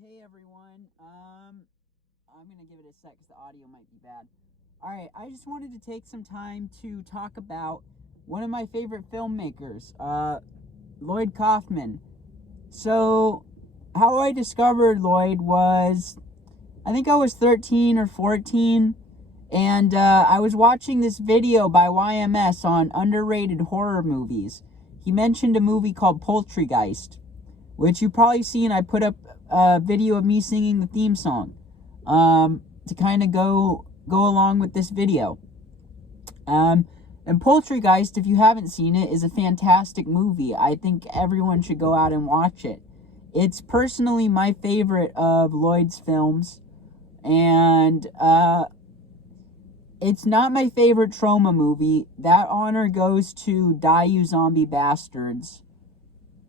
Hey everyone. I'm gonna give it a sec because the audio might be bad. Alright, I just wanted to take some time to talk about one of my favorite filmmakers, Lloyd Kaufman. So, how I discovered Lloyd was, I think I was 13 or 14, and I was watching this video by YMS on underrated horror movies. He mentioned a movie called Poultrygeist, which you've probably seen. I put up a video of me singing the theme song to kind of go along with this video. And Poultrygeist, if you haven't seen it, is a fantastic movie. I think everyone should go out and watch it. It's personally my favorite of Lloyd's films, and it's not my favorite Troma movie. That honor goes to Die You Zombie Bastards.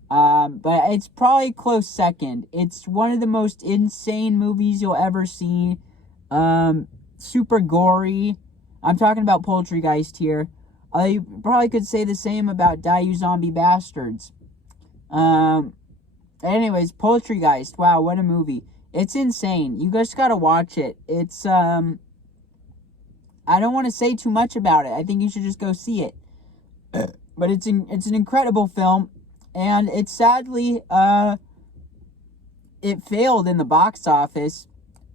But it's probably a close second. It's one of the most insane movies you'll ever see. Super gory. I'm talking about Poultrygeist here. I probably could say the same about Die You Zombie Bastards. Anyways, Poultrygeist. Wow, what a movie. It's insane. You guys gotta watch it. It's, I don't want to say too much about it. I think you should just go see it. But it's an incredible film. And it sadly, it failed in the box office.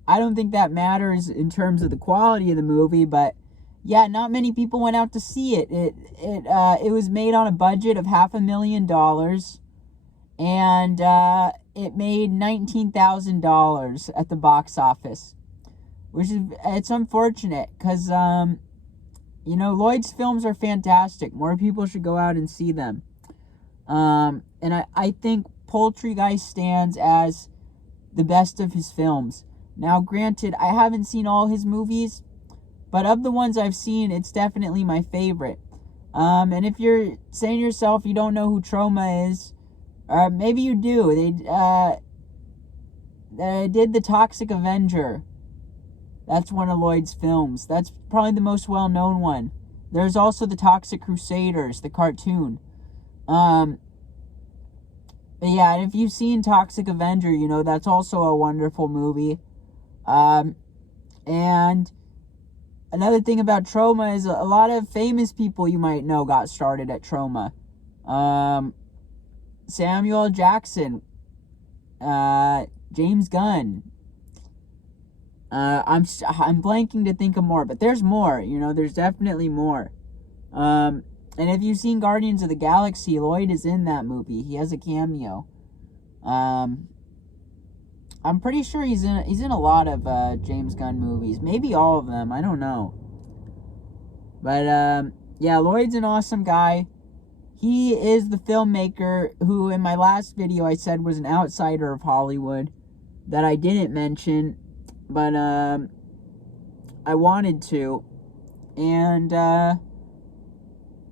I don't think that matters in terms of the quality of the movie, but yeah, not many people went out to see it. It was made on a budget of $500,000, and it made $19,000 at the box office, which is, it's unfortunate because Lloyd's films are fantastic. More people should go out and see them. And I think Poultrygeist stands as the best of his films. Now, granted, I haven't seen all his movies, but of the ones I've seen, it's definitely my favorite. And if you're saying to yourself you don't know who Troma is, or maybe you do. They did The Toxic Avenger. That's one of Lloyd's films. That's probably the most well-known one. There's also The Toxic Crusaders, the cartoon. But yeah, if you've seen Toxic Avenger, that's also a wonderful movie. And another thing about Troma is a lot of famous people you might know got started at Troma. Samuel L. Jackson, James Gunn. I'm blanking to think of more, but there's more. There's definitely more. And if you've seen Guardians of the Galaxy, Lloyd is in that movie. He has a cameo. I'm pretty sure he's in a lot of James Gunn movies. Maybe all of them. I don't know. But yeah, Lloyd's an awesome guy. He is the filmmaker who, in my last video, I said was an outsider of Hollywood that I didn't mention, but I wanted to. And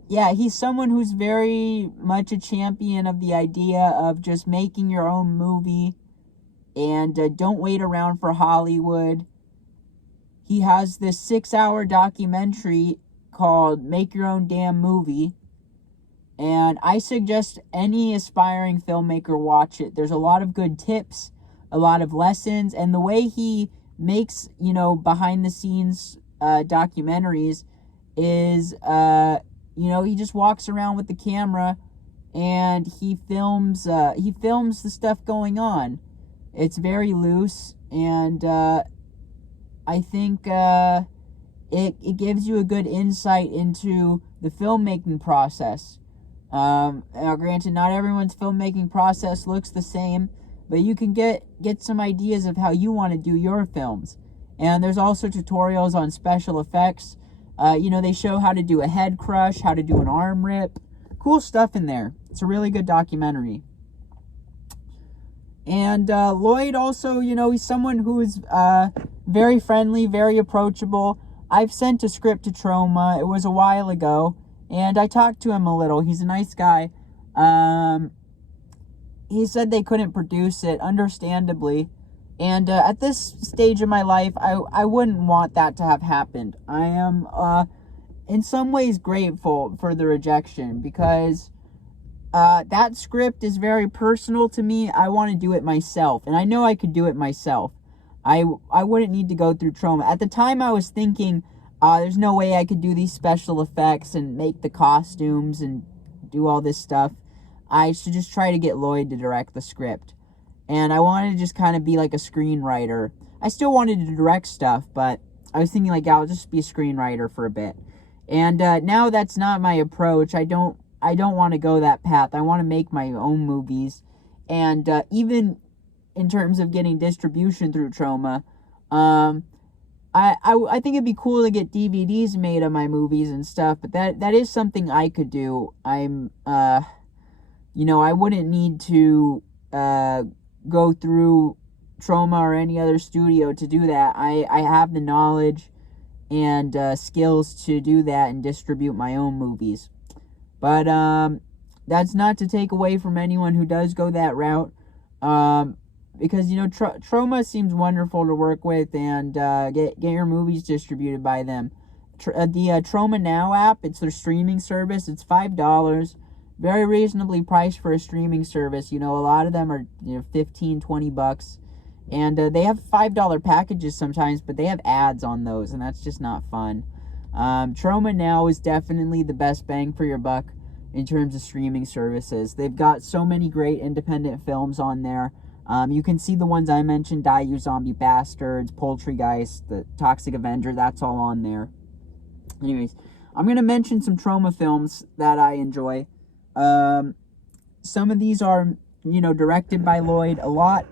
yeah, he's someone who's very much a champion of the idea of just making your own movie and don't wait around for Hollywood. He has this 6-hour documentary called Make Your Own Damn Movie, and I suggest any aspiring filmmaker watch it. There's a lot of good tips, a lot of lessons, and the way he makes, behind the scenes documentaries is he just walks around with the camera and he films the stuff going on. It's very loose, and I think it gives you a good insight into the filmmaking process. Now, granted, not everyone's filmmaking process looks the same, but you can get some ideas of how you want to do your films. And there's also tutorials on special effects. They show how to do a head crush, how to do an arm rip. Cool stuff in there. It's a really good documentary. And Lloyd also, he's someone who is very friendly, very approachable. I've sent a script to Troma. It was a while ago, and I talked to him a little. He's a nice guy. He said they couldn't produce it, understandably. And at this stage of my life, I wouldn't want that to have happened. I am, in some ways, grateful for the rejection, because that script is very personal to me. I want to do it myself, and I know I could do it myself. I wouldn't need to go through Troma. At the time, I was thinking, there's no way I could do these special effects and make the costumes and do all this stuff. I should just try to get Lloyd to direct the script. And I wanted to just kind of be like a screenwriter. I still wanted to direct stuff, but I was thinking like, I'll just be a screenwriter for a bit. And now that's not my approach. I don't want to go that path. I want to make my own movies. And even in terms of getting distribution through Troma, I think it'd be cool to get DVDs made of my movies and stuff, but that is something I could do. I wouldn't need to go through Troma or any other studio to do that. I have the knowledge and skills to do that and distribute my own movies. But that's not to take away from anyone who does go that route. Because, Troma seems wonderful to work with, and get your movies distributed by them. The Troma Now app, it's their streaming service. It's $5. Very reasonably priced for a streaming service. A lot of them are $15, $20. And they have $5 packages sometimes, but they have ads on those, and that's just not fun. Troma Now is definitely the best bang for your buck in terms of streaming services. They've got so many great independent films on there. You can see the ones I mentioned, Die You Zombie Bastards, Poultrygeist, The Toxic Avenger, that's all on there. Anyways, I'm going to mention some Troma films that I enjoy. Some of these are, directed by Lloyd. A lot,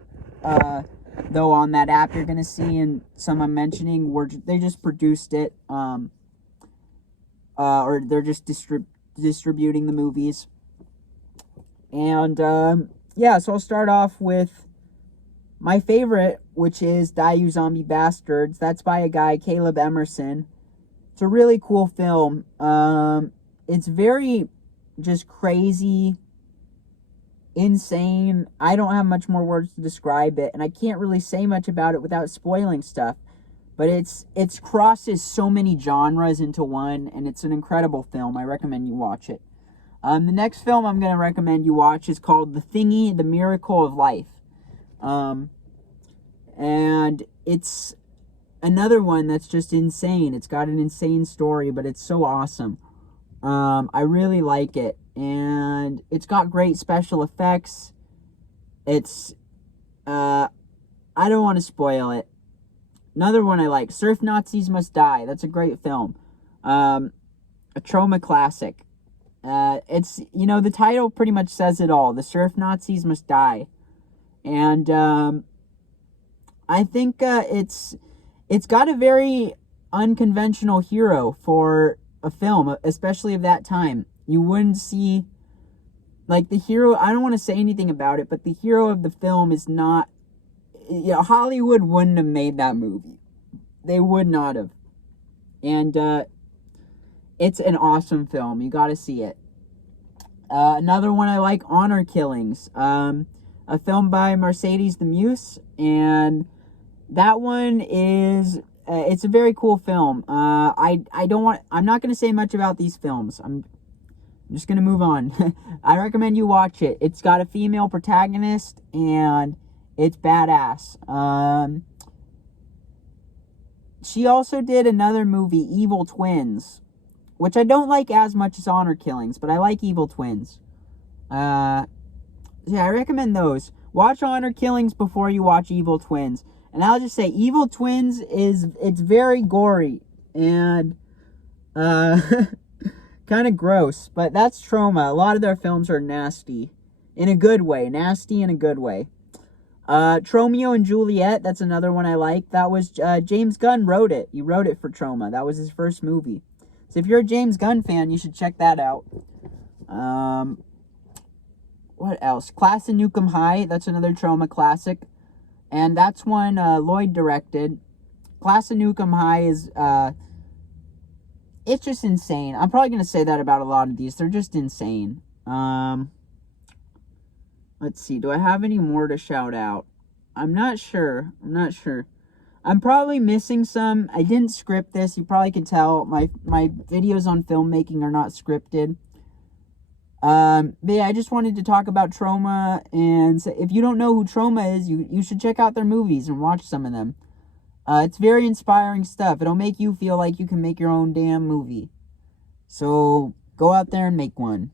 though, on that app you're going to see, and some I'm mentioning, they just produced it, or they're just distributing the movies. And, so I'll start off with my favorite, which is Die You Zombie Bastards. That's by a guy, Caleb Emerson. It's a really cool film. It's very just crazy, insane. I don't have much more words to describe it, and I can't really say much about it without spoiling stuff. But it's crosses so many genres into one, and it's an incredible film. I recommend you watch it. The next film I'm going to recommend you watch is called The Thingy, The Miracle of Life. And it's another one that's just insane. It's got an insane story, but it's so awesome. I really like it. And it's got great special effects. It's, I don't want to spoil it. Another one I like, Surf Nazis Must Die. That's a great film. A Troma classic. It's, the title pretty much says it all. The Surf Nazis Must Die. And I think it's got a very unconventional hero for a film, especially of that time. You wouldn't see, like, the hero, I don't want to say anything about it, but the hero of the film is not, Hollywood wouldn't have made that movie. They would not have. And it's an awesome film. You got to see it. Another one I like, Honor Killings. A film by Mercedes the Muse, and that one is it's a very cool film. I'm not going to say much about these films. I'm just going to move on. I recommend you watch it. It's got a female protagonist, and it's badass. She also did another movie, Evil Twins, which I don't like as much as Honor Killings, but I like Evil Twins. I recommend those. Watch Honor Killings before you watch Evil Twins. And I'll just say, Evil Twins it's very gory and kind of gross, but that's Troma. A lot of their films are nasty in a good way. Nasty in a good way. Tromeo and Juliet, that's another one I like. That was James Gunn wrote it. He wrote it for Troma. That was his first movie. So if you're a James Gunn fan, you should check that out. What else? Class of Nukem High, that's another Troma classic. And that's one Lloyd directed. Class of Nukem High is, it's just insane. I'm probably going to say that about a lot of these. They're just insane. Let's see. Do I have any more to shout out? I'm not sure. I'm probably missing some. I didn't script this. You probably can tell. My videos on filmmaking are not scripted. But yeah, I just wanted to talk about Troma, and so if you don't know who Troma is, you should check out their movies and watch some of them. It's very inspiring stuff. It'll make you feel like you can make your own damn movie. So go out there and make one.